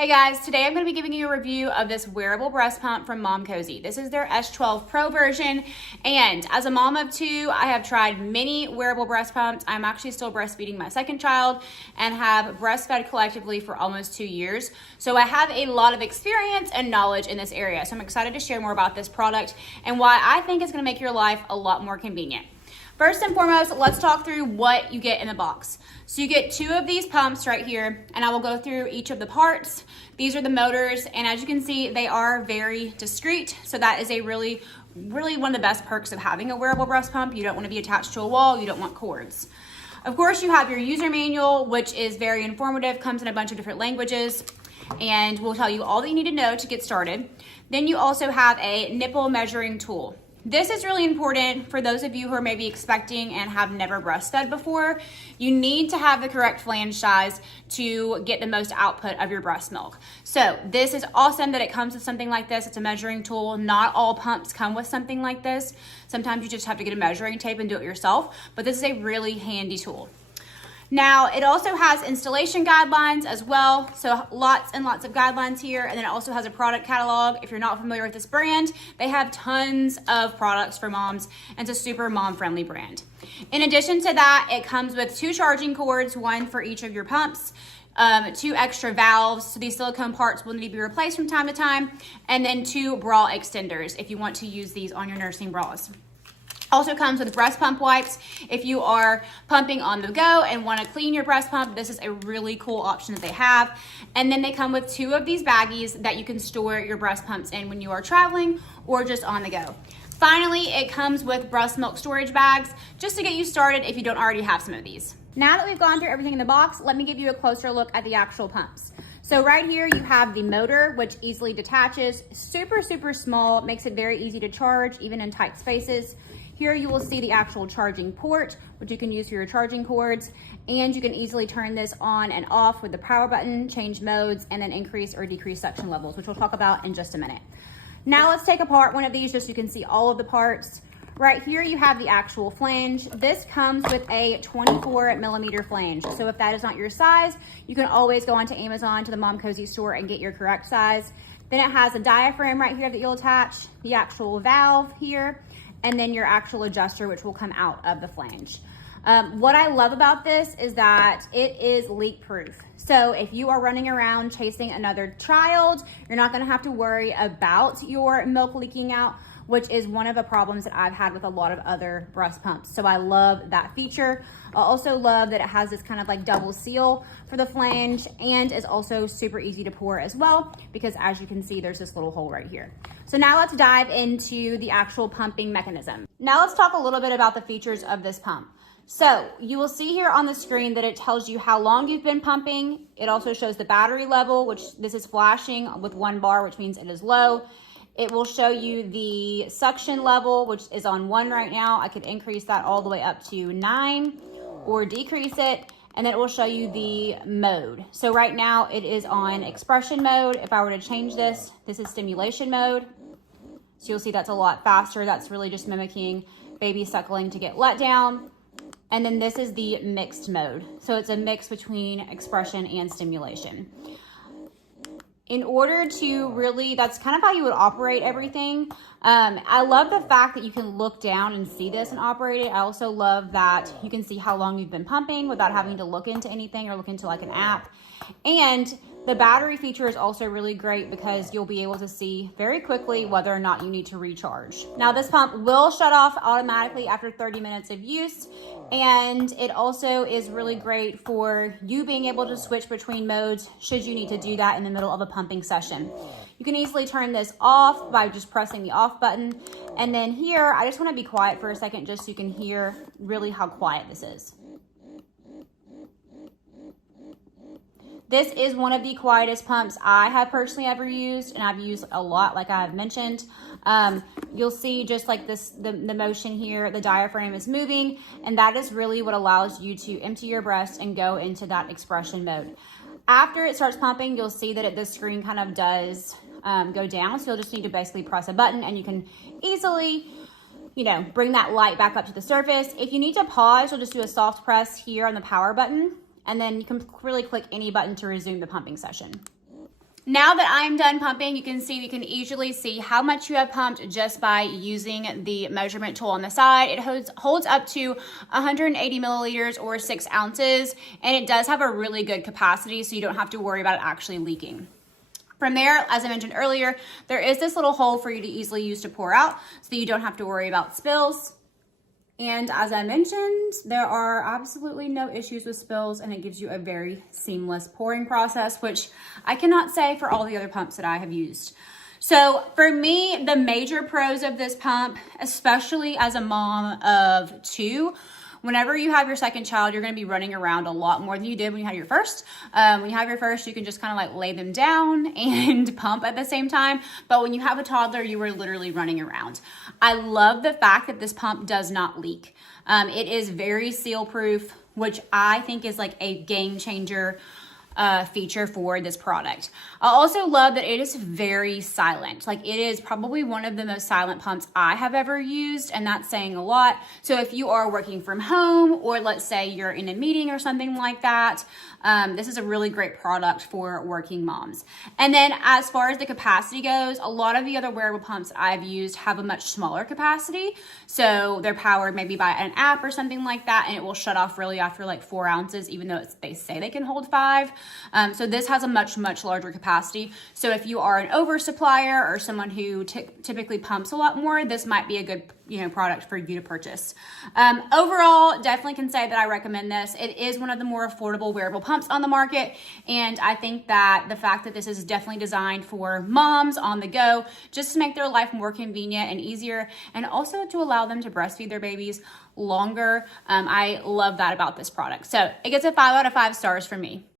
Hey guys, today I'm going to be giving you a review of this wearable breast pump from Momcozy. This is their S12 Pro version, and as a mom of two, I have tried many wearable breast pumps. I'm actually still breastfeeding my second child and have breastfed collectively for almost 2 years. So I have a lot of experience and knowledge in this area. So I'm excited to share more about this product and why I think it's going to make your life a lot more convenient. First and foremost, let's talk through what you get in the box. So you get 2 of these pumps right here, and I will go through each of the parts. These are the motors, and as you can see, they are very discreet. So that is a really one of the best perks of having a wearable breast pump. You don't want to be attached to a wall, you don't want cords. Of course, you have your user manual, which is very informative, comes in a bunch of different languages, and will tell you all that you need to know to get started. Then you also have a nipple measuring tool. This is really important for those of you who are maybe expecting and have never breastfed before. You need to have the correct flange size to get the most output of your breast milk. So this is awesome that it comes with something like this. It's a measuring tool. Not all pumps come with something like this. Sometimes you just have to get a measuring tape and do it yourself, but this is a really handy tool. Now, it also has installation guidelines as well, so lots and lots of guidelines here, and then it also has a product catalog. If you're not familiar with this brand, they have tons of products for moms, and it's a super mom-friendly brand. In addition to that, it comes with 2 charging cords, 1 for each of your pumps, 2 extra valves, so these silicone parts will need to be replaced from time to time, and then 2 bra extenders if you want to use these on your nursing bras. Also comes with breast pump wipes. If you are pumping on the go and want to clean your breast pump, this is a really cool option that they have. And then they come with 2 of these baggies that you can store your breast pumps in when you are traveling or just on the go. Finally, it comes with breast milk storage bags just to get you started if you don't already have some of these. Now that we've gone through everything in the box, let me give you a closer look at the actual pumps. So right here you have the motor, which easily detaches, super small, makes it very easy to charge even in tight spaces. Here you will see the actual charging port, which you can use for your charging cords, and you can easily turn this on and off with the power button, change modes, and then increase or decrease suction levels, which we'll talk about in just a minute. Now let's take apart one of these just so you can see all of the parts. Right here you have the actual flange. This comes with a 24mm flange. So if that is not your size, you can always go onto Amazon to the Momcozy store and get your correct size. Then it has a diaphragm right here that you'll attach, the actual valve here, and then your actual adjuster, which will come out of the flange. What I love about this is that it is leak proof. So if you are running around chasing another child, you're not gonna have to worry about your milk leaking out, which is one of the problems that I've had with a lot of other breast pumps. So I love that feature. I also love that it has this kind of like double seal for the flange and is also super easy to pour as well, because as you can see, there's this little hole right here. So now let's dive into the actual pumping mechanism. Now let's talk a little bit about the features of this pump. So you will see here on the screen that it tells you how long you've been pumping. It also shows the battery level, which this is flashing with 1 bar, which means it is low. It will show you the suction level, which is on 1 right now. I could increase that all the way up to 9 or decrease it. And then it will show you the mode. So right now it is on expression mode. If I were to change this, this is stimulation mode. So you'll see that's a lot faster. That's really just mimicking baby suckling to get let down. And then this is the mixed mode. So it's a mix between expression and stimulation. In order to really, that's kind of how you would operate everything. I love the fact that you can look down and see this and operate it. I also love that you can see how long you've been pumping without having to look into anything or look into like an app. And the battery feature is also really great because you'll be able to see very quickly whether or not you need to recharge. Now this pump will shut off automatically after 30 minutes of use, and it also is really great for you being able to switch between modes should you need to do that in the middle of a pumping session. You can easily turn this off by just pressing the off button. And then here, I just want to be quiet for a second just so you can hear really how quiet this is. This is one of the quietest pumps I have personally ever used, and I've used a lot, like I've mentioned. You'll see just like this, the motion here, the diaphragm is moving, and that is really what allows you to empty your breast and go into that expression mode. After it starts pumping, you'll see that the screen kind of does go down, so you'll just need to basically press a button, and you can easily, bring that light back up to the surface. If you need to pause, you'll just do a soft press here on the power button, and then you can really click any button to resume the pumping session. Now that I'm done pumping, you can easily see how much you have pumped just by using the measurement tool on the side. It holds up to 180 milliliters or 6 ounces, and it does have a really good capacity, so you don't have to worry about it actually leaking. From there, as I mentioned earlier, there is this little hole for you to easily use to pour out, so you don't have to worry about spills. And as I mentioned, there are absolutely no issues with spills, and it gives you a very seamless pouring process, which I cannot say for all the other pumps that I have used. So for me, the major pros of this pump, especially as a mom of 2, whenever you have your second child, you're going to be running around a lot more than you did when you had your first. When you have your first, you can just kind of like lay them down and pump at the same time. But when you have a toddler, you are literally running around. I love the fact that this pump does not leak. It is very seal proof, which I think is like a game changer feature for this product. I also love that it is very silent. Like, it is probably one of the most silent pumps I have ever used, and that's saying a lot. So if you are working from home, or let's say you're in a meeting or something like that, this is a really great product for working moms. And then as far as the capacity goes, a lot of the other wearable pumps I've used have a much smaller capacity. So they're powered maybe by an app or something like that, and it will shut off really after like 4 ounces, even though they say they can hold 5. So this has a much larger capacity. So if you are an oversupplier or someone who typically pumps a lot more, this might be a good product for you to purchase. Overall, definitely can say that I recommend this. It is one of the more affordable wearable pumps on the market, and I think that the fact that this is definitely designed for moms on the go, just to make their life more convenient and easier, and also to allow them to breastfeed their babies longer. I love that about this product. So it gets a 5 out of 5 stars from me.